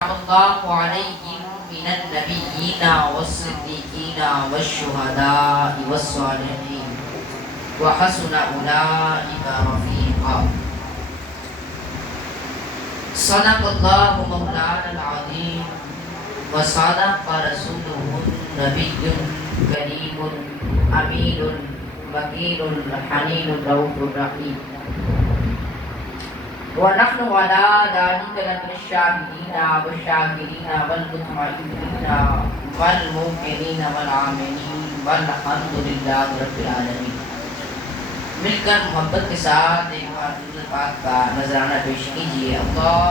الله عليهم من النبيين والصديقين والشهداء والصالحين وحسن أولئك رفيقا. صدق الله مولانا العظيم وصدق رسوله النبي الكريم أمين وكيل الحنين الرؤوف الرحيم. ونحن على ذلك لمن الشاهدين والشاكرين والمطمئنين والموقنين والعاملين والحمد لله رب العالمين. مل کر محبت کے ساتھ ایک بار حضور پاک کا نذرانہ پیش کیجیے. اللہ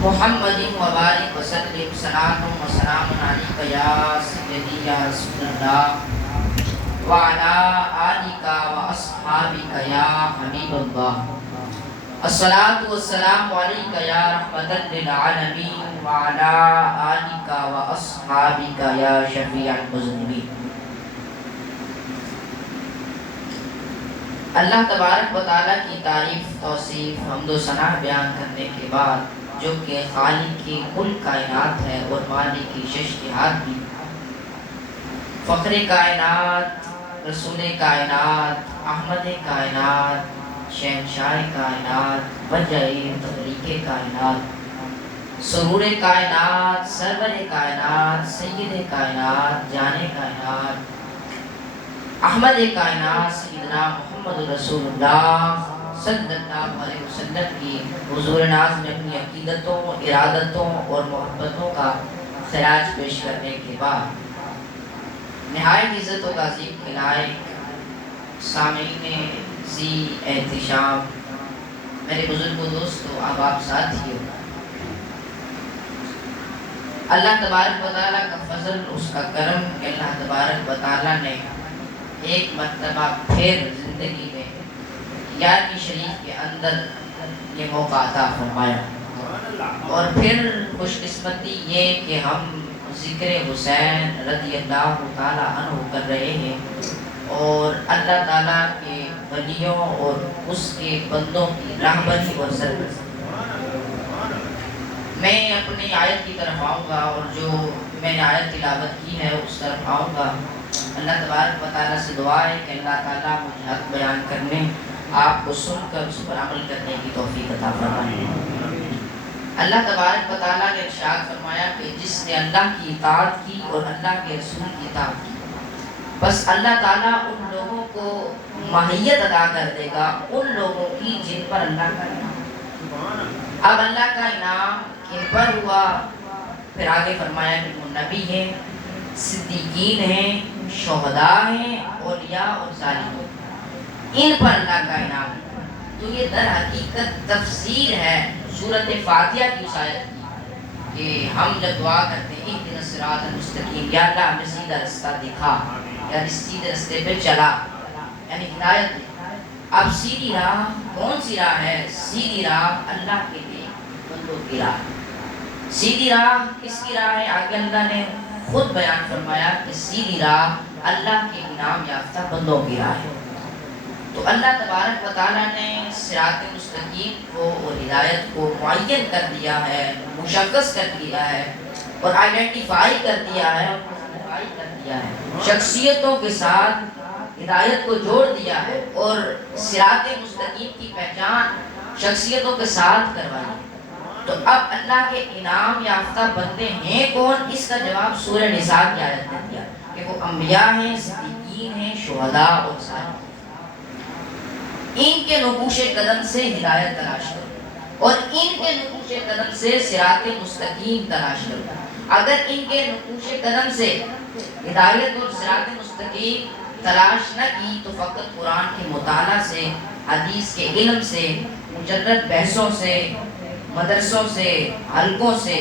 محمد مبارک وسلم صلاۃ و سلام علیک یا سیدی یا رسول اللہ وعلى آلك وأصحابك يا حبيب الله. الصلاة والسلام عليك يا رحمة للعالمين وعلى آلك وأصحابك يا شفيع المذنبين. اللہ تبارک و تعالیٰ کی تعریف، توصیف، حمد و ثنا بیان کرنے کے بعد، جو کہ خالق کی کل کائنات ہے اور مالک کی شش جہات بھی، فخر کائنات، رسول کائنات، احمد کائنات، شہنشاہ کائنات، وجہ تخلیق کائنات، سرور کائنات، سرور کائنات، سید کائنات، جان کائنات، احمد کائنات، سیدنا محمد رسول اللہ صلی اللہ علیہ وسلم کی حضور ناز میں اپنی عقیدتوں، ارادتوں اور محبتوں کا خراج پیش کرنے کے بعد، نہایت عزت و تعظیم کے لائق سامعین ذی احتشام، میرے بزرگ و دوستو، احباب ساتھیو، اللہ تبارک و تعالیٰ کا فضل، اس کا کرم کہ اللہ تبارک و تعالیٰ نے ایک مرتبہ پھر زندگی میں 11ویں شریف کے اندر یہ موقع عطا فرمایا. اور پھر خوش قسمتی یہ کہ ہم ذکر حسین رضی اللہ تعالیٰ عنہ کر رہے ہیں، اور اللہ تعالیٰ کے ولیوں اور اس کے بندوں کی رہبری اور سرپرستی. میں اپنی آیت کی طرف آؤں گا، اور جو میں نے آیت تلاوت کی ہے اس طرف آؤں گا. اللہ تبارک و تعالیٰ سے دعا ہے کہ اللہ تعالیٰ مجھے حق بیان کرنے، آپ کو سن کر اس پر عمل کرنے کی توفیق عطا فرمائے. اللہ تبارک و تعالیٰ نے ارشاد فرمایا کہ جس نے اللہ کی اطاعت کی اور اللہ کے رسول کی اطاعت کی، بس اللہ تعالیٰ ان لوگوں کو ماہیت ادا کر دے گا، ان لوگوں کی جن پر اللہ کا انعام. اب اللہ کا انعام کن پر ہوا؟ پھر آگے فرمایا کہ وہ نبی ہیں، صدیقین ہیں، شہداء ہیں، اولیاء اور صالحین، ان پر اللہ کا انعام. تو یہ در حقیقت تفسیر ہے سورۃ فاتحہ کی اس آیت کی، کہ ہم جب دعا کرتے ہیں اہدنا الصراط المستقیم، یا اللہ ہمیں سیدھا رستہ دکھا، یا سیدھے رستے پہ چلا، یعنی ہدایت دے. اب سیدھی راہ کون سی راہ ہے؟ سیدھی راہ اللہ کے لیے بندوں کی راہ. سیدھی راہ کس کی راہ ہے؟ آگے اللہ نے خود بیان فرمایا کہ سیدھی راہ اللہ کے انعام یافتہ بندوں کی راہ ہے. تو اللہ تبارک و تعالیٰ نے صراط مستقیم کو اور ہدایت کو معین کر دیا ہے، مشخص کر دیا ہے، اور آئیڈینٹیفائی کر دیا ہے، اور کلاسیفائی کر دیا ہے، شخصیتوں کے ساتھ ہدایت کو جوڑ دیا ہے، اور صراط مستقیم کی پہچان شخصیتوں کے ساتھ کروائی. تو اب اللہ کے انعام یافتہ بندے ہیں کون؟ اس کا جواب سورہ نساء کی آیت نے دیا کہ وہ انبیاء ہیں، صدیقین ہیں، شہداء اور صالحین. ان کے نقوش قدم سے ہدایت تلاش کرو، اور ان کے نقوش قدم سے صراط مستقیم تلاش کرو. اگر ان کے نقوش قدم سے ہدایت اور صراط مستقیم تلاش نہ کی تو فقط قرآن کے مطالعہ سے، حدیث کے علم سے، مجرد بحثوں سے، مدرسوں سے، حلقوں سے،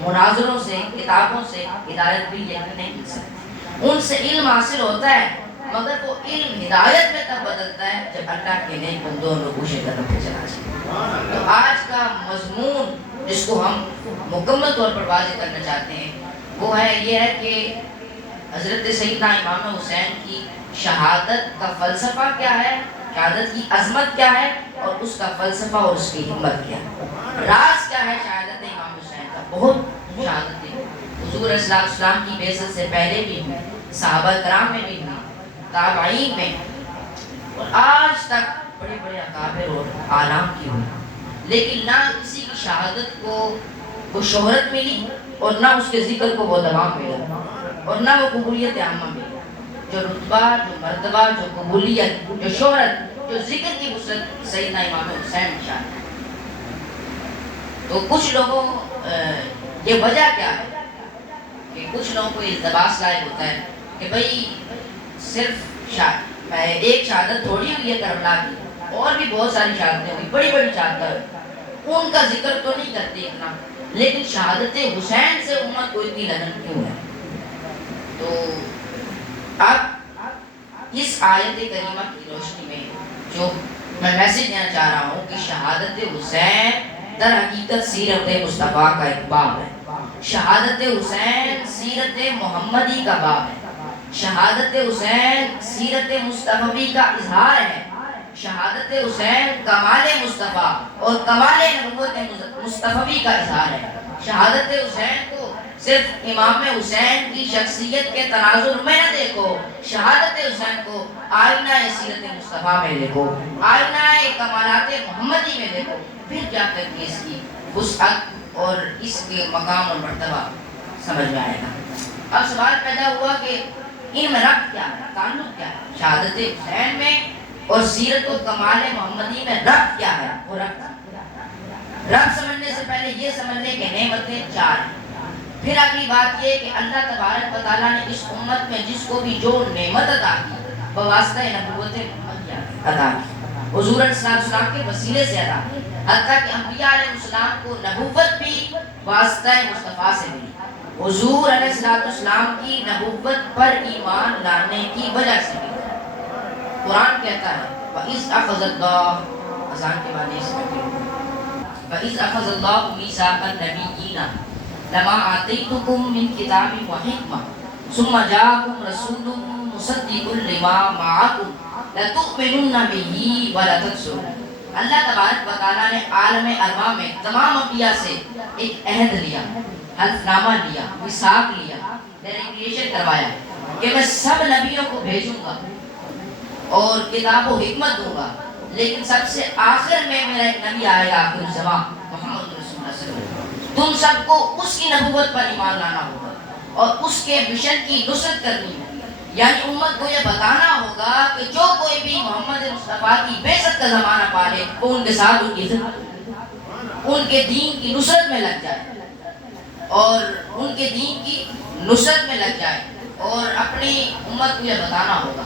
مناظروں سے، کتابوں سے ہدایت بھی یقین نہیں مل سکتی. ان سے علم حاصل ہوتا ہے، مگر وہ علم ہدایت میں تب بدلتا ہے جب اللہ کے نیک بندوں نقوش قدم پہ چلا جائے. تو آج کا مضمون جس کو ہم مکمل طور پر واضح کرنا چاہتے ہیں وہ ہے یہ ہے کہ حضرت سیدنا امام حسین کی شہادت کا فلسفہ کیا ہے، شہادت کی عظمت کیا ہے، اور اس کا فلسفہ اور اس کی حکمت کیا ہے۔ راز کیا ہے شہادت امام حسین کا؟ بہت شہادتیں حضور علیہ السلام کی بعثت سے پہلے بھی ہوئی، صحابہ کرام میں بھی ہوئی، تابعین میں، اور آج تک بڑے بڑے اکابر اور اعلام کی ہوئی، لیکن نہ کسی کی شہادت کو وہ شہرت ملی اور نہ اس کے ذکر کو وہ دوام ملا اور نہ وہ قبولیت عامہ ملی۔ جو رتبہ، جو مرتبہ، جو قبولیت، جو شہرت، جو ذکر کی وسعت سیدنا امام حسین نشان ہے۔ تو کچھ لوگوں یہ وجہ کیا ہے کہ کچھ لوگوں کو التباس لائق ہوتا ہے کہ بھئی صرف ایک شہادت تھوڑی ہوئی ہے کربلا کی، اور بھی بہت ساری شہادتیں ہوئی، بڑی بڑی شہادتیں، ان کا ذکر تو نہیں کرتے اتنا، لیکن شہادت حسین سے امت کو اتنی لگن کیوں ہے؟ تو اب اس آیت کریمہ کی روشنی میں جو میں میسج دینا چاہ رہا ہوں کہ شہادت حسین در حقیقت سیرت مصطفیٰ کا ایک باب ہے۔ شہادت حسین سیرت محمدی کا باب ہے۔ شہادت حسین سیرت مصطفی کا اظہار ہے۔ شہادت حسین کمال مصطفیٰ اور کمال نبوت مصطفی کا اظہار ہے۔ شہادت حسین کو صرف امام حسین کی شخصیت کے تناظر میں نہ دیکھو، شہادت حسین کو آئینہ سیرت مصطفیٰ میں دیکھو، آئینہ کمالات محمدی میں دیکھو، پھر جا کر کے اس کی وسعت اور اس کے مقام اور مرتبہ سمجھ میں آئے گا۔ اب سوال پیدا ہوا کہ ان میں ربط کیا ہے، تعلق کیا ہے؟ شہادت حسین میں اور سیرت و کمال محمدی میں ربط کیا ہے؟ وہ ربط سمجھنے سے پہلے یہ سمجھ لیں کہ نعمتیں چار ہیں۔ پھر اگلی بات یہ کہ اللہ تبارک و تعالیٰ نے اس امت میں جس کو بھی جو نعمت عطا کی بواسطہ نبوت محمدیہ عطا کی، حضور علیہ السلام کے وسیلے سے عطا کی، حتیٰ کہ انبیاء علیہ السلام کو نبوت بھی واسطہ مصطفیٰ سے ملی۔ حضور علیہ السلام کی نبوت پر ایمان لانے کی وجہ سے ملی۔ قرآن کہتا ہے وَإِذْ أَخَذَ اللَّهُ، اذان کے بعد اس میں وَإِذْ أَخَذَ اللَّهُ مِيثَاقَ النَّبِيِّينَ لَمَا آتَيْتُكُم مِّن كِتَابٍ وَحِكْمَةٍ ثُمَّ جَاءَكُمْ رَسُولٌ مُصَدِّقٌ لِّمَا مَعَكُمْ لَتُؤْمِنُنَّ بِهِ وَلَتَنصُرُنَّهُ۔ اللہ تبارک و تعالیٰ نے عالم ارواح میں تمام انبیاء سے ایک عہد لیا، حلف نامہ لیا، میثاق لیا، ڈیلیگیشن کروایا کہ میں سب نبیوں کو بھیجوں گا اور کتاب و حکمت دوں گا، لیکن سب سے آخر میں میرا ایک نبی آئے گا، آخر الزمان محمد رسول اللہ صلی اللہ علیہ وسلم۔ تم سب کو اس کی نبوت پر ایمان لانا ہوگا اور اس کے مشن کی نصرت کرنی ہوگی، یعنی امت کو یہ بتانا ہوگا کہ جو کوئی بھی محمد مصطفیٰ کی بعثت کا زمانہ پالے وہ ان کے ساتھ ان کی عزت، ان کے دین کی نصرت میں لگ جائے اور ان کے دین کی نصرت میں لگ جائے اور اپنی امت کو یہ بتانا ہوگا۔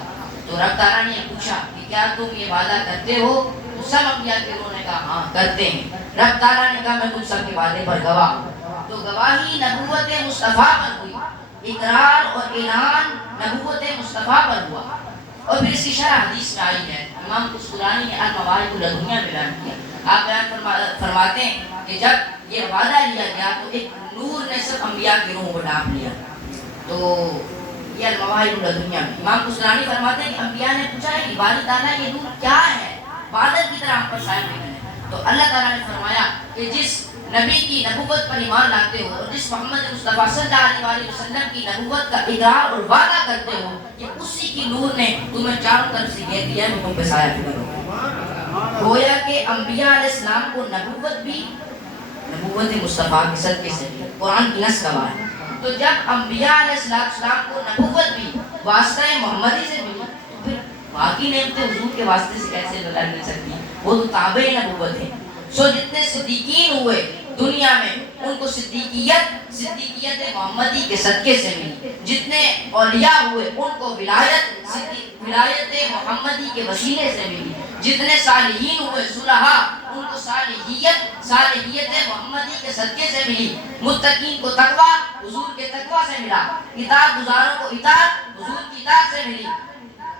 تو رب تعالیٰ نے پوچھا کہ کیا تم یہ وعدہ کرتے ہو؟ تو سب انبیاء کے انہوں نے کہا ہاں کرتے ہیں۔ رب تعالیٰ نے کہا میں تم سب کے وعدے پر گواہ ہوں۔ تو گواہی نبوت مصطفیٰ پر ہوئی، اقرار اور اعلان نبوت مصطفیٰ پر ہوا، اور پھر اس کی شرح حدیث میں آئی ہے۔ امام قسطلانی نے المواہب الدنیا میں بیان کیا، آپ بیان فرماتے ہیں کہ جب یہ وعدہ لیا گیا تو ایک نور نے سب انبیاء کی روح کو ڈھانپ لیا۔ تو یہ المواہب الدنیا میں امام قسطلانی فرماتے ہیں کہ انبیاء نے پوچھا ہے کہ باری تعالیٰ یہ نور کیا ہے، بادل کی طرح ہم پر شائع ہوئے ہیں۔ تو اللہ تعالیٰ نے فرمایا کہ جس نبی کی نبوت پر ایمان لاتے ہو اور جس محمد مصطفیٰ صلی اللہ علیہ وسلم کی نبوت کا اقرار اور وعدہ کرتے ہو، یہ اسی کی نور نے تمہیں چاروں طرف سے گھیر دیا ہے، تم پہ سایہ فکر ہو۔ گویا کہ انبیاء علیہ السلام کو نبوت بھی نبوت مصطفیٰ کے صدقے سے ملی، قرآن کی نص گواہ ہے۔ تو جب انبیاء علیہ السلام کو نبوت بھی واسطہ محمدی سے ملی تو پھر باقی نعمتیں حضور کے واسطے سے کیسے مل سکتی ہیں؟ وہ تو تابع نبوت ہے۔ سو جتنے صدیقین ہوئے دنیا میں ان کو صدیقیت محمدی کے صدقے سے ملی، جتنے اولیاء ہوئے ان کو ولایت محمدی کے وسیلے سے ملی، جتنے صالحین ہوئے صلحاء ان کو صالحیت محمدی کے صدقے سے ملی، متقین کو تقوی حضور کے تقوی سے ملا، اطاعت گزاروں کو اطاعت حضور کی اطاعت سے ملی،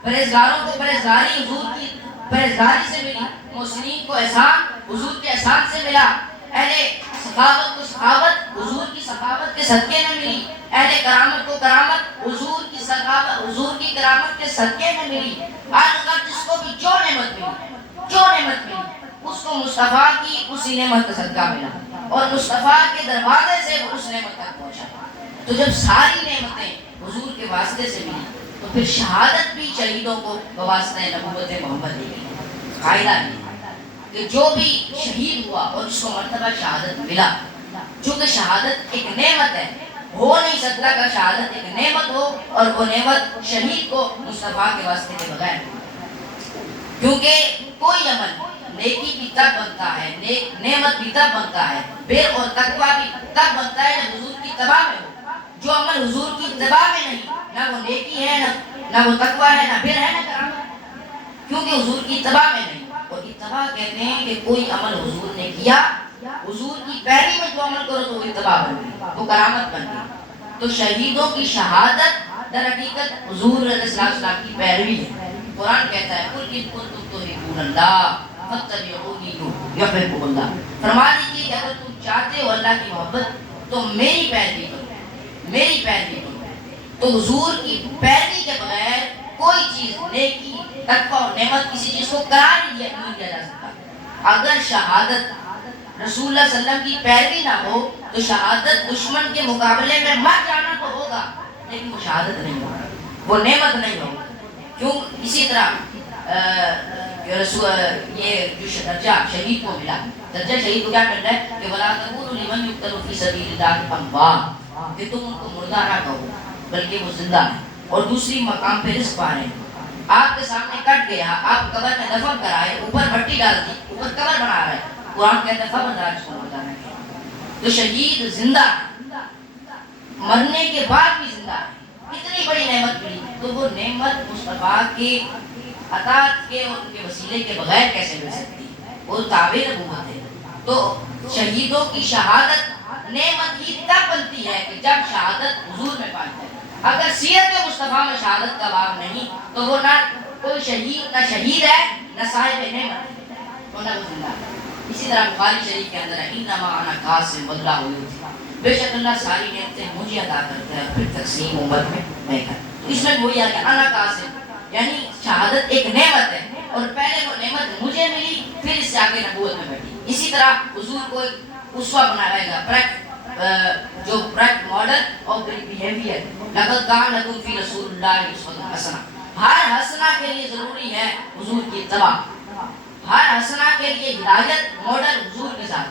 پرہیزگاروں کو پرہیزگاری حضور کی پرہیزگاری سے ملی، محسنین کو احسان حضور کے احسان سے ملا، اہل سخاوت کو سخاوت حضور کی سخاوت کے صدقے میں ملی، اہل کرامت کو کرامت حضور کی سخاوت حضور کی کرامت کے صدقے میں ملی۔ آج اگر جس کو بھی جو نعمت ملی اس کو مصطفیٰ کی اسی نعمت کا صدقہ ملا اور مصطفیٰ کے دروازے سے وہ اس نعمت تک پہنچا. تو جب ساری نعمتیں حضور کے واسطے سے ملی تو پھر شہادت بھی شہیدوں کو بواسطہ نبوت محمد دی گئی. قاعدہ یہ کہ جو بھی شہید ہوا اور جس کو مرتبہ شہادت ملا، چونکہ شہادت ایک نعمت ہے، ہو نہیں سکتا کہ شہادت ایک نعمت ہو اور وہ نعمت شہید کو مصطفیٰ کے واسطے کے بغیر. کیونکہ کوئی عمل نیکی بھی تب بنتا ہے، نعمت بھی تب بنتا ہے، بر اور تقویٰ بھی تب بنتا ہے جب حضور کی اتباع میں ہو. جو عمل حضور کی اتباع میں نہیں، نہ وہ نیکی ہے، نہ وہ تقویٰ ہے، نہ بر ہے، نہ کرامت، کیونکہ حضور کی اتباع میں نہیں. اور اتباع کہتے ہیں کہ کوئی عمل حضور نے کیا، حضور کی پیروی میں جو عمل کرو تو وہ اتباع بن گئی، وہ کرامت بن گئی. تو شہیدوں کی شہادت در حقیقت حضور علیہ السلام کی پیروی ہے. قرآن کہتا ہے قُلْ إِن كُنتُمْ تُحِبُّونَ اللَّهَ فَاتَّبِعُونِي يُحْبِبْكُمُ اللَّهُ. فرما دیجیے کہ اگر تم چاہتے ہو اللہ کی محبت تو میری پیروی کرو، میری پیروی کرو. تو حضور کی پیروی کے بغیر کوئی چیز نیکی، تقویٰ اور نعمت کسی چیز کو قرار نہیں دیا جا سکتا. اگر شہادت رسول اللہ صلی اللہ علیہ وسلم کی پیروی نہ ہو تو شہادت دشمن کے مقابلے میں مر جانا تو ہوگا لیکن وہ شہادت نہیں ہوگا، وہ نعمت نہیں ہوگی. کیوں؟ اسی طرح یہ جو درجہ شہید کو ملا، درجہ شہید کو کیا مل رہا ہے کہ وَلَا تَقُولُوا لِمَنْ يُقْتَلُ فِي سَبِيلِ اللَّهِ أَمْوَاتٌ، کہ تم ان کو مردہ نہ کہو بلکہ وہ زندہ ہیں. اور دوسری مقام پہ رزق پا رہے ہیں. آپ کے سامنے کٹ گیا، آپ قبر میں دفن کرائے، اوپر مٹی ڈال دی، اوپر قبر بنا رہے ہیں. قرآن کہتا ہے خبردار اس کو مردہ نہ کہو. تو شہید زندہ مرنے کے بعد بھی زندہ ہے. اتنی بڑی نعمت ملی تو وہ نعمت مصطفیٰ کے اطاعت کے اور ان کے وسیلے کے بغیر کیسے مل سکتی ہے؟ وہ تابع نبوت ہے. تو شہیدوں کی شہادت نعمت ہی تب بنتی ہے کہ جب شہادت حضور میں پائی جائے. اگر سیرت مصطفیٰ میں شہادت کا باب نہیں تو وہ نہ کوئی شہید، نہ شہید ہے، نہ صاحب نعمت ہے، تو نہ وہ زندہ ہے. اسی طرح بخاری شریف کے اندر ہے انما انا قاسم واللہ یؤتی، بے شک اللہ ساری نعمتیں مجھے عطا کرتا ہے پھر تقسیم امت میں کرتا. تو اس میں وہی آ گیا انا قاسم، یعنی شہادت ایک نعمت ہے اور پہلے وہ نعمت مجھے ملی پھر اس سے آگے نبوت میں بیٹھی. اسی طرح حضور کو ایک اسوہ بنایا گیا، جو برائٹ ماڈل اور بیہیویئر. لقد کان لکم فی رسول اللہ اسوۃ حسنہ. ہر حسنہ کے لیے ضروری ہے حضور کی اتباع. ہر حسنہ کے لیے ہدایت ماڈل حضور کے ساتھ.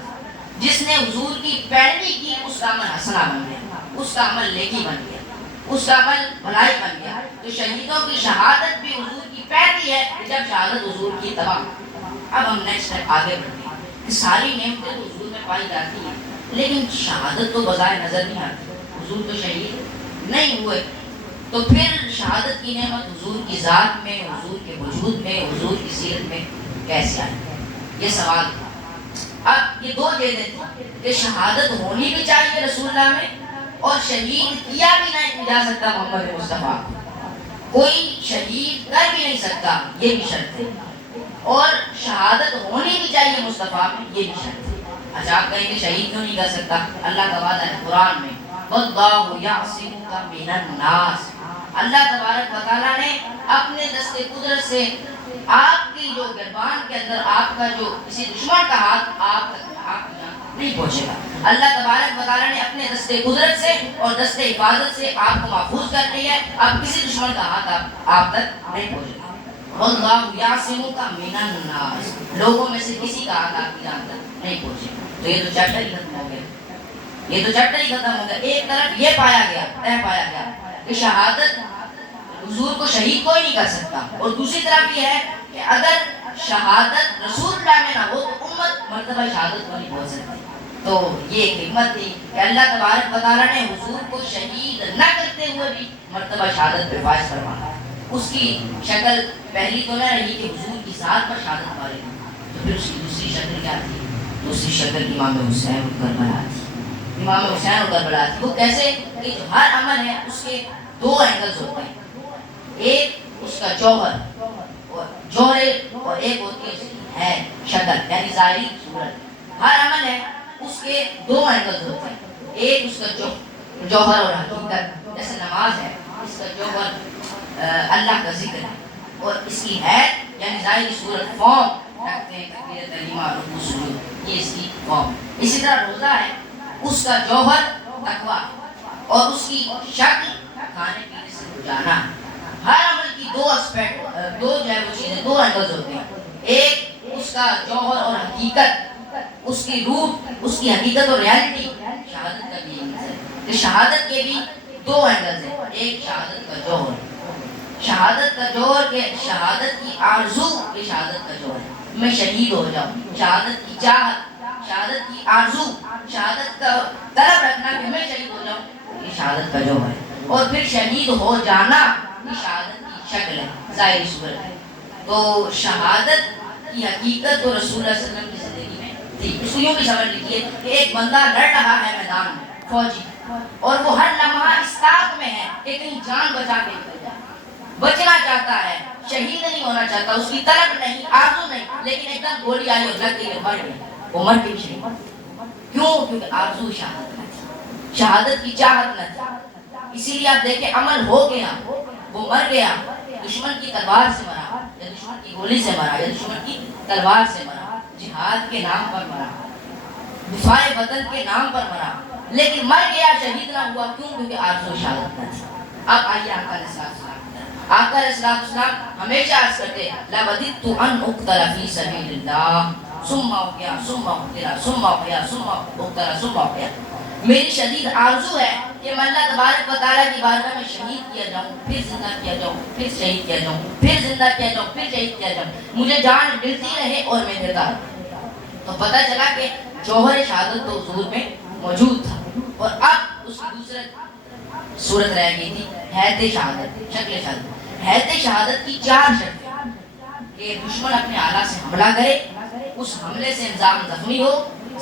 جس نے حضور کی پیروی کی اس کا عمل حسنہ بن گیا، اس کا عمل نیکی بن گیا، اس کا عمل بھلائی بن گیا. تو شہیدوں کی شہادت بھی حضور کی پیروی ہے جب شہادت حضور کی اتباع. اب ہم نیکسٹ اسٹیپ آگے بڑھتے ہیں کہ ساری نعمتیں تو حضور میں پائی جاتی ہیں لیکن شہادت تو بظاہر نظر نہیں آتی. حضور تو شہید نہیں ہوئے تو پھر شہادت کی نعمت حضور کی ذات میں، حضور کے وجود میں، حضور کی سیرت میں کیسے آئی؟ یہ سوال تھا. اب یہ دو چیزیں تھیں کہ شہادت ہونی بھی چاہیے رسول اللہ میں اور شہید کیا بھی نہیں جا سکتا محمد مصطفیٰ. کوئی شہید کر بھی نہیں سکتا، یہ بھی شرط ہے. اور شہادت ہونی بھی چاہیے مصطفیٰ میں، یہ بھی شرط ہے. اچھا آپ کہیں کہ شہید کیوں نہیں کر سکتا؟ اللہ کا وعدہ ہے قرآن میں وَاللَّهُ يَعْصِمُكَ مِنَ النَّاسِ. اللہ تبارک و تعالیٰ نے اپنے دست قدرت سے آپ کی جو گربان کے اندر آپ کا جو کسی دشمن کا ہاتھ آپ تک نہیں پہنچے گا. اللہ تبارک و تعالیٰ نے اپنے دست قدرت سے اور دست حفاظت سے آپ کو محفوظ کر لی ہے. اب کسی دشمن کا ہاتھ آپ تک نہیں پہنچے گا. وَاللَّهُ يَعْصِمُكَ مِنَ النَّاسِ. لوگوں میں سے کسی کا ہاتھ آپ کی جان تک نہیں پہنچے گا. تو یہ تو چیپٹر ہی ختم ہو گیا، یہ تو چیپٹر ہی ختم ہو گیا. ایک طرف یہ پایا گیا، طے پایا گیا کہ شہادت حضور کو شہید کوئی نہیں کر سکتا، اور دوسری طرف یہ ہے کہ اگر شہادت رسول اللہ میں نہ ہو تو امت مرتبہ شہادت کو نہیں پہنچ سکتی. تو یہ ایک حکمت تھی کہ اللہ تبارک و تعالیٰ نے حضور کو شہید نہ کرتے ہوئے بھی مرتبہ شہادت پہ فائز فرمایا. اس کی شکل پہلی تو نہ رہی کہ حضور کی ذات پر شہادت پا لیں، تو پھر اس کی دوسری شکل کیا تھی؟ دوسری شکل امام حسین اور کربلا تھی. امام حسین اور کربلا تھی. وہ کیسے کہ جو ہر عمل ہے اس کے دو اینگلز ہوتے ہیں. ایک اس کا جوہر اور ایک ہوتی ہے اس کی ہے شکل یعنی ظاہری صورت. ہر عمل ہے اس کے دو اینگلز ہوتے ہیں. ایک اس کا جوہر اور حقیقت، جیسے نماز ہے اس کا جوہر اللہ کا ذکر ہے، اور اس کی ہے یعنی ظاہری صورت فارم رکھتے ہیں تکبیر تحریمہ رکوع سجود، یہ اس کی فارم. اسی طرح روزہ ہے، اس کا جوہر تقویٰ اور اس کی شکل کھانے پینے سے بچانا. ہر عمل کی دو اسپیکٹ، دو جو ہے وہ چیزیں، دو اینگلز ہوتے ہیں. ایک اس کا جوہر اور حقیقت، اس کی روح، اس کی حقیقت اور ریالٹی. شہادت کا بھی اینگل ہے کہ شہادت کے بھی دو اینگلز ہیں. ایک شہادت کا جوہر، شہادت کا جوہر کہ شہادت کی آرزو، یہ شہادت کا جوہر ہے. میں شہید ہو جاؤں، شہادت کی چاہت، شہادت کی آرزو، شہادت کا طلب رکھنا کہ میں شہید ہو جاؤں، یہ شہادت کا جوہر ہے. اور پھر شہید ہو جانا، یہ شہادت کی شکل ہے، ظاہری صورت ہے. تو شہادت کی حقیقت تو رسول اللہ صلی اللہ علیہ وسلم کی زندگی میں تھی. اس کو یوں بھی سمجھ لیجیے کہ ایک بندہ لڑ رہا ہے میدان میں، فوجی، اور وہ ہر لمحہ اس طاق میں ہے کہ کہیں جان بچا کے نکل جائے. بچنا چاہتا ہے، شہید نہیں ہونا چاہتا، اس کی طلب نہیں، آرزو نہیں، لیکن ایک دم گولی آئی اور لگ گئی اور مر گیا. وہ مر کے بھی شہید. کیوں؟ کیونکہ آرزو شہادت نہ تھی، شہادت کی چاہت نہ تھی. اسی لیے آپ دیکھیں عمل ہو گیا، وہ مر گیا، دشمن کی تلوار سے مرا، یا دشمن کی گولی سے مرا، یا دشمن کی تلوار سے مرا، جہاد کے نام پر مرا، دفاع وطن کے نام پر مرا، لیکن مر گیا، شہید نہ ہوا. کیوں؟ کیونکہ آرزو شہادت نہ تھی. اب آئیے آقا علیہ السلام، آقا علیہ السلام ہمیشہ عرض کرتے لَوَدِدْتُ أَنْ أُقْتَلَ فِي سَبِيلِ اللَّهِ ثُمَّ أُحْيَا ثُمَّ أُقْتَلَ ثُمَّ أُحْيَا ثُمَّ أُقْتَلَ ثُمَّ أُحْيَا. میری شدید آرزو ہے کہ میں اللہ تبارک و تعالیٰ کی بارگاہ میں شہید کیا جاؤں، پھر زندہ کیا جاؤں، پھر شہید کیا جاؤں، پھر زندہ کیا جاؤں، پھر شہید کیا جاؤں. مجھے جان ملتی رہے اور میں دیتا رہوں. تو پتہ چلا کہ جوہر شہادت تو حضور میں موجود تھا. اور اب اس کی دوسرے صورت رہ گئی تھی حیات شہادت، شکل شہادت. حیات شہادت کی 4 شکلیں کہ دشمن اپنے آلہ سے حملہ کرے، اس حملے سے انسان زخمی ہو،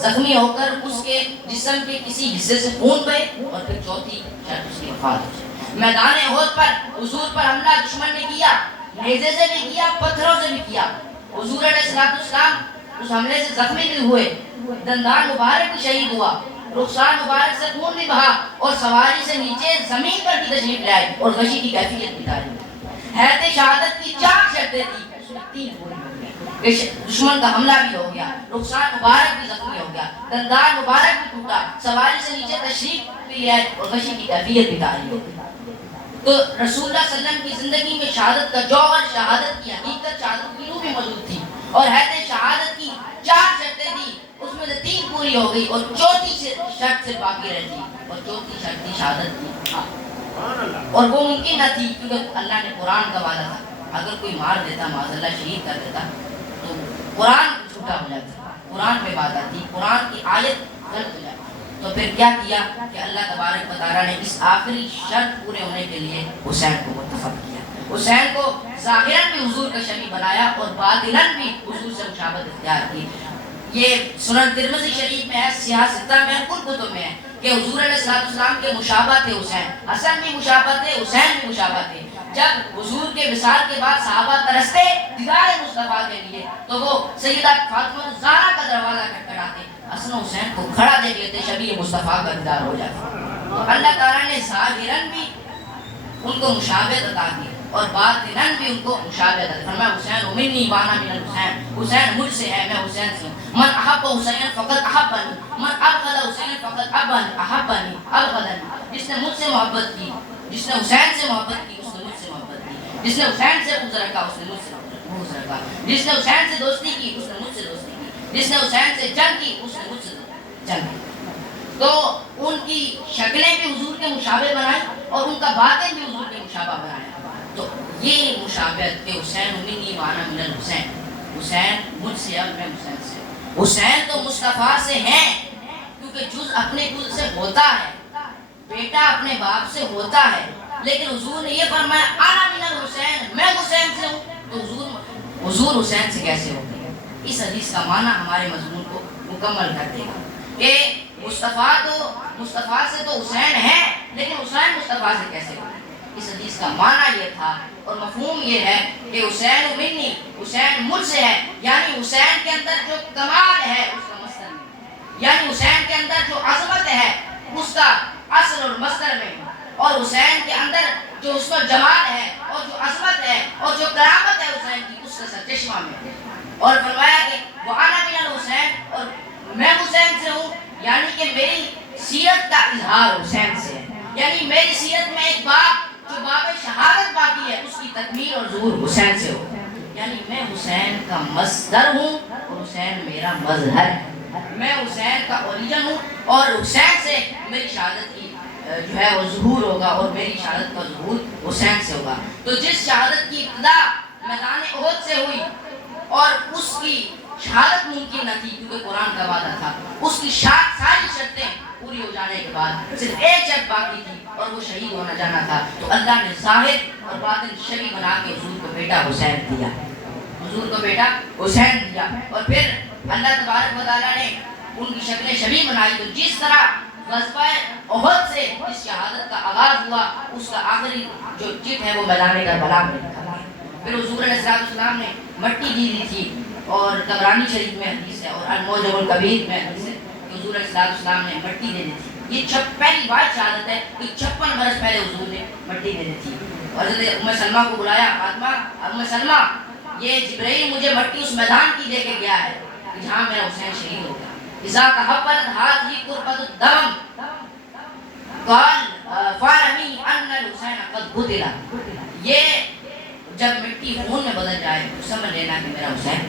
زخمی ہو کر اس کے جسم کے کسی حصے سے خون بہے، اور پھر چوتھی شرط اس کی وفات ہو جائے. میدان احد پر حضور پر حملہ دشمن نے کیا، نیزے سے بھی کیا، پتھروں سے بھی کیا. حضور علیہ السلام اس حملے سے زخمی بھی ہوئے، دندان مبارک بھی شہید ہوا، رخسار مبارک سے خون بھی بہا، اور سواری سے نیچے زمین پر بھی تشریف لے آئے اور غشی کی کیفیت بھی تاری. حیات شہادت کی 4 شرطیں تھی، اس میں 3 پوری ہو گئی. دشمن کا حملہ بھی ہو گیا، رخسار مبارک بھی زخمی ہو گیا، دندان مبارک بھی ٹوٹا، سواری سے نیچے تشریف بھی لے آئے اور غشی کی کیفیت بھی تاری ہو گئی. تو رسول اللہ صلی اللہ علیہ وسلم کی زندگی میں شہادت کا جوہر، شہادت کی حقیقت، شہادت کی روح بھی موجود تھی. اور حیات شہادت کی 4 شرطیں تھی، اس میں سے 3 پوری ہو گئی اور چوتھی شرط سے باقی رہتی، اور چوتھی شرط تھی شہادت کی. اور وہ ممکن نہ تھی کیونکہ اللہ نے قرآن کا وعدہ تھا، اگر کوئی مار دیتا، معاذ اللہ شہید کر دیتا، تو قرآن جھوٹا ہو جاتا، قرآن پہ بات آتی، قرآن کی آیت غلط ہو جاتی. تو پھر کیا کیا کہ اللہ تبارک و تعالیٰ نے اس آخری شرط پورے ہونے کے لیے حسین کو منتخب کیا. حسین کو ظاہراً بھی حضور کا شبیہ بنایا اور باطناً بھی حضور سے مشابہت اختیار کی. یہ سنن ترمذی شریف میں ہے، سیاہ ستہ میں ہے، کل کتب میں ہے کہ حضور علیہ السلام کے مشابہ تھے حسین. حسن بھی مشابہ تھے، حسین بھی مشابہ تھے. جب حضور کے وصال کے بعد صحابہ ترستے دیدار مصطفیٰ کے لیے تو وہ سیدہ فاطمہ الزہرا کا دروازہ کھٹکھٹاتے، حسن و حسین کو کھڑا دیکھ لیتے، شبیہ مصطفیٰ کا دیدار ہو جاتا. تو اللہ تعالیٰ نے ظاہراً بھی ان کو مشابہت عطا کی اور باطناً بھی ان کو مشابہت عطا. فرمایا حسین منی وانا من الحسین، حسین مجھ سے ہے، میں حسین سے ہوں. من احب حسین فقط احبنی، من ابغض حسین فقط احبنی ابغضنی. جس نے مجھ سے محبت کی، جس نے حسین سے محبت کی، اس نے مجھ سے محبت کی. جس نے حسین سے بغض رکھا، اس نے مجھ سے بغض رکھا. جس نے حسین سے دوستی کی، اس نے مجھ سے دوستی کی. جس نے حسین سے جنگ کی، اس نے مجھ سے جنگ کی. تو ان کی شکلیں بھی حضور کے مشابہ بنائی اور ان کا باطن بھی حضور کے مشابہ بنایا. تو یہ مشابہت کہ حسین منی وانا من الحسین، حسین مجھ سے اور میں حسین سے. حسین تو مصطفیٰ سے ہیں کیونکہ جز اپنے کل سے ہوتا ہے، بیٹا اپنے باپ سے ہوتا ہے. لیکن حضور نے یہ فرمایا انا من الحسین، میں حسین سے ہوں. تو حضور حسین سے کیسے ہو گئے؟ اس حدیث کا معنی ہمارے مضمون کو مکمل کر دے گا کہ مصطفیٰ سے تو حسین ہے، لیکن حسین مصطفیٰ سے کیسے ہو؟ اس حدیث کا معنی یہ تھا اور مفہوم یہ ہے کہ حسین منی، حسین مجھ سے ہے، یعنی حسین کے اندر جو کمال ہے اس کا مصدر میں، یعنی حسین کے اندر جو عظمت ہے اس کا اصل اور مصدر میں، اور حسین کے اندر جو اس کا جمال ہے اور جو عظمت ہے اور جو کرامت ہے حسین کی، اس کا سرچشمہ میں. اور فرمایا کہ وَأَنَا مِنَ الْحُسَيْن، اور میں حسین سے ہوں، یعنی کہ میری سیرت کا اظہار حسین سے ہے، یعنی میری سیرت میں ایک باب جو باب شہادت باقی ہے اس کی تکمیل اور ظہور حسین سے ہو، یعنی میں حسین کا مصدر ہوں اور حسین میرا مظہر ہے، میں حسین کا اوریجن ہوں اور حسین سے میری شہادت کی جو ہے وہ ظہور ہوگا اور میری شہادت کا ظہور حسین سے ہوگا۔ تو جس شہادت کی ابتدا میدان احد سے ہوئی اور اس کی شہادت ممکن نہ تھی کیونکہ قرآن کا وعدہ تھا، اس کی ساری شرطیں پوری ہو جانے کے بعد صرف ایک شرط باقی تھی اور وہ شہید ہونا جانا تھا، تو اللہ نے ظاہر اور باطن شبیہ بنا کے حضور کو بیٹا حسین دیا، حضور کو بیٹا حسین دیا، اور پھر اللہ تبارک و تعالیٰ نے ان کی شکل شبیہ بنائی۔ تو جس طرح غزوہ احد سے اس شہادت کا آغاز ہوا، اس کا آخری جو چٹ ہے وہ میدان کربلا میں لکھا گیا۔ پھر حضور علیہ السلام نے مٹی دی تھی، اور طبرانی شریف میں حدیث ہے اور المعجم الکبیر میں حدیث ہے کہ حضور علیہ السلام نے مٹی دے دی تھی۔ یہ پہلی بار شہادت ہے کہ 56 برس پہلے حضور نے مٹی دے دی تھی، اور حضرت ام سلمہ کو بلایا، فاطمہ ام سلمہ یہ جبرائیل مجھے مٹی اس میدان کی دے کے گیا ہے جہاں میرا حسین شہید ہو گیا۔ اذا تحولت هذه قربة الدم قال فارمی ان الحسین قد قتل، یہ جب مٹی خون میں بدل جائے تو سمجھ لینا کہ میرا حسین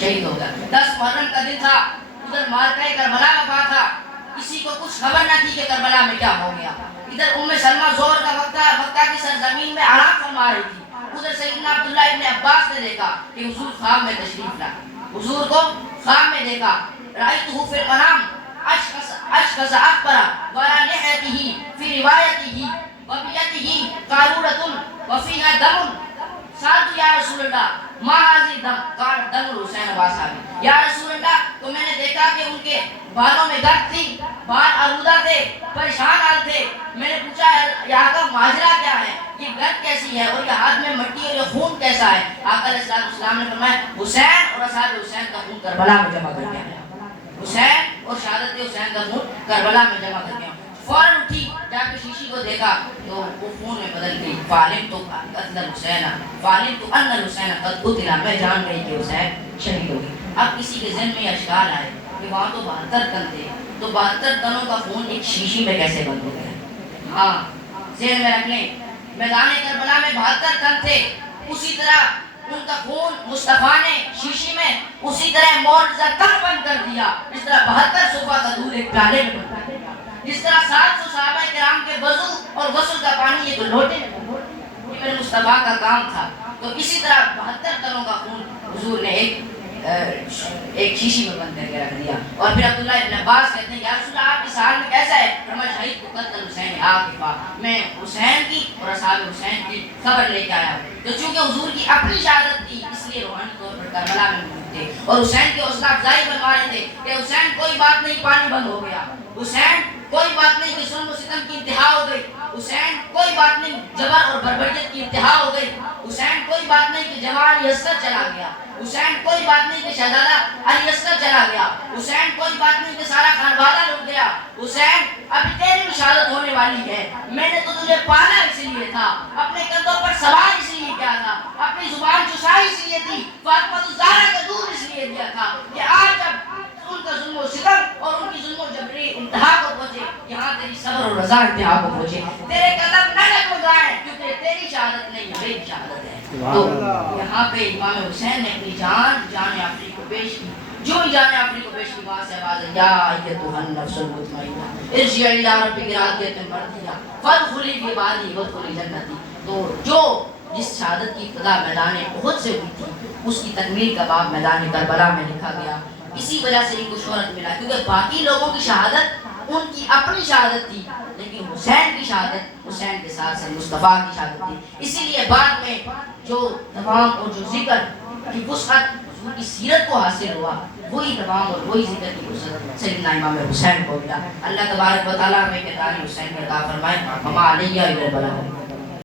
شہید ہوگا۔ 10 محرم کا دن تھا، ادھر مارکہ کربلا وقع تھا، کسی کو کچھ خبر نہ تھی کہ کربلا میں کیا ہو گیا۔ ادھر ام سلمہ زور کا وقت تھا، مکہ کی سرزمین میں آرام فرما رہی تھی، ادھر سیدنا عبداللہ ابن عباس نے دیکھا کہ حضور خواب میں تشریف لائے، حضور کو خواب میں دیکھا، رأیتہ فی المنام اشخص اکبر ولا لحیتہ فی روایتہ وبیتہ قارورۃ وفیہا دم، ساتھ یا رسول اللہ ما حاضر دم، قال دم حسین واصحابہ، یا رسول اللہ تو میں نے دیکھا کہ ان کے بالوں میں گرد تھی، بال آلودہ تھے، پریشان حال تھے، میں نے پوچھا یہاں کا ماجرا کیا ہے، یہ گرد کیسی ہے اور یہ ہاتھ میں مٹی اور یہ خون کیسا ہے؟ آقا علیہ السلام نے فرمایا حسین اور اصحاب حسین کا خون کربلا میں جمع کر گیا، حسین اور شہادت حسین کا خون کربلا میں جمع کر گیا۔ فوراً اٹھی جا کے شیشی کو دیکھا تو وہ خون میں بدل گئی، فعلمت قتل الحسین فعلمت ان الحسین قد قتل، میں جان گئی کہ حسین شہید ہو گئی۔ اب کسی کے ذہن میں یہ اشکال آئے کہ وہاں تو 72 تن تھے، تو 72 تنوں کا خون ایک شیشی میں کیسے بند ہو گیا؟ ہاں ذہن میں رکھ لیں، میدان کربلا میں 72 تن تھے، اسی طرح ان کا خون مصطفیٰ نے شیشی میں اسی طرح معجزہ تک بند کر دیا، اس طرح 72 صفحہ کا دودھ ایک پیالے میں بند کر دیا، جس طرح 700 صحابہ کرام کے وضو اور غسل کا پانی ایک لوٹے میں بند کر دیا، یہ میرے مصطفیٰ کا کام تھا۔ تو اسی طرح 72 تنوں کا خون حضور نے ایک شیشی میں بند کر کے رکھ دیا۔ اور پھر عبداللہ ابن عباس کہتے ہیں یا رسول اللہ آپ اس حال میں کیسا ہے؟ فرمایا شہید کو قتل حسین عاقبہ، میں حسین کی اور اصحاب حسین کی خبر لے کے آیا ہوں۔ تو چونکہ حضور کی اپنی شہادت تھی اس لیے روحانی طور پر کربلا میں موجود تھے، اور حسین کی حوصلہ افزائی فرما رہے تھے کہ حسین کوئی بات نہیں پانی بند ہو گیا، حسین کوئی بات نہیں کہ ظلم و ستم کی انتہا ہو گئی، حسین کوئی بات نہیں جبر اور بربریت کی انتہا ہو گئی، حسین کوئی بات نہیں کہ جمال علی اصغر چلا گیا، حسین کوئی بات نہیں کہ شہزادہ علی اصغر چلا گیا، حسین کوئی بات نہیں کہ سارا خانوادہ لٹ گیا، حسین ابھی تیری بھی شہادت ہونے والی ہے، میں نے تو تجھے پالا اس لیے تھا، اپنے کندھوں پر سوار اس لیے کیا تھا، اپنی زبان چسائی اس لیے تھی، فاطمہ الزہرا کا دودھ اس لیے دیا تھا کہ آج جب ان کا ظلم و ستم اور ان کی ظلم و جبری انتہا کو پہنچے، یہاں تیری صبر اور رضا انتہا کو پہنچے، تیرے قدم نہ ڈگمگائیں کیونکہ تیری شہادت نہیں میری شہادت ہے۔ تو یہاں پہ امام حسین نے اپنی جان آفری کو پیش کی، جو ہی جان آفری کو پیش کی وہاں سے آواز ہے یا ایتھا النفس المطمئنہ ارجعی الی ربک راضیۃ مرضیہ فادخلی فی عبادی وادخلی جنتی۔ تو جو جس شہادت کی ابتدا میدان احد سے ہوئی تھی اس کی تکمیل کا باب میدان کربلا میں لکھا گیا، اسی وجہ سے ان کو شہرت ملا، کیونکہ باقی لوگوں کی شہادت ان کی اپنی شہادت تھی لیکن حسین کی شہادت حسین کے ساتھ سے مصطفیٰ کی شہادت تھی، اسی لیے بعد میں جو تمام اور جو ذکر کی وسعت حضور کی سیرت کو حاصل ہوا وہی تمام اور وہی ذکر کی وسعت سیدنا امام حسین کو ملا۔ اللہ تبارک و تعالیٰ ہمیں کردار حسین کا عطا فرمائے، وما علیہ الا البلاغ۔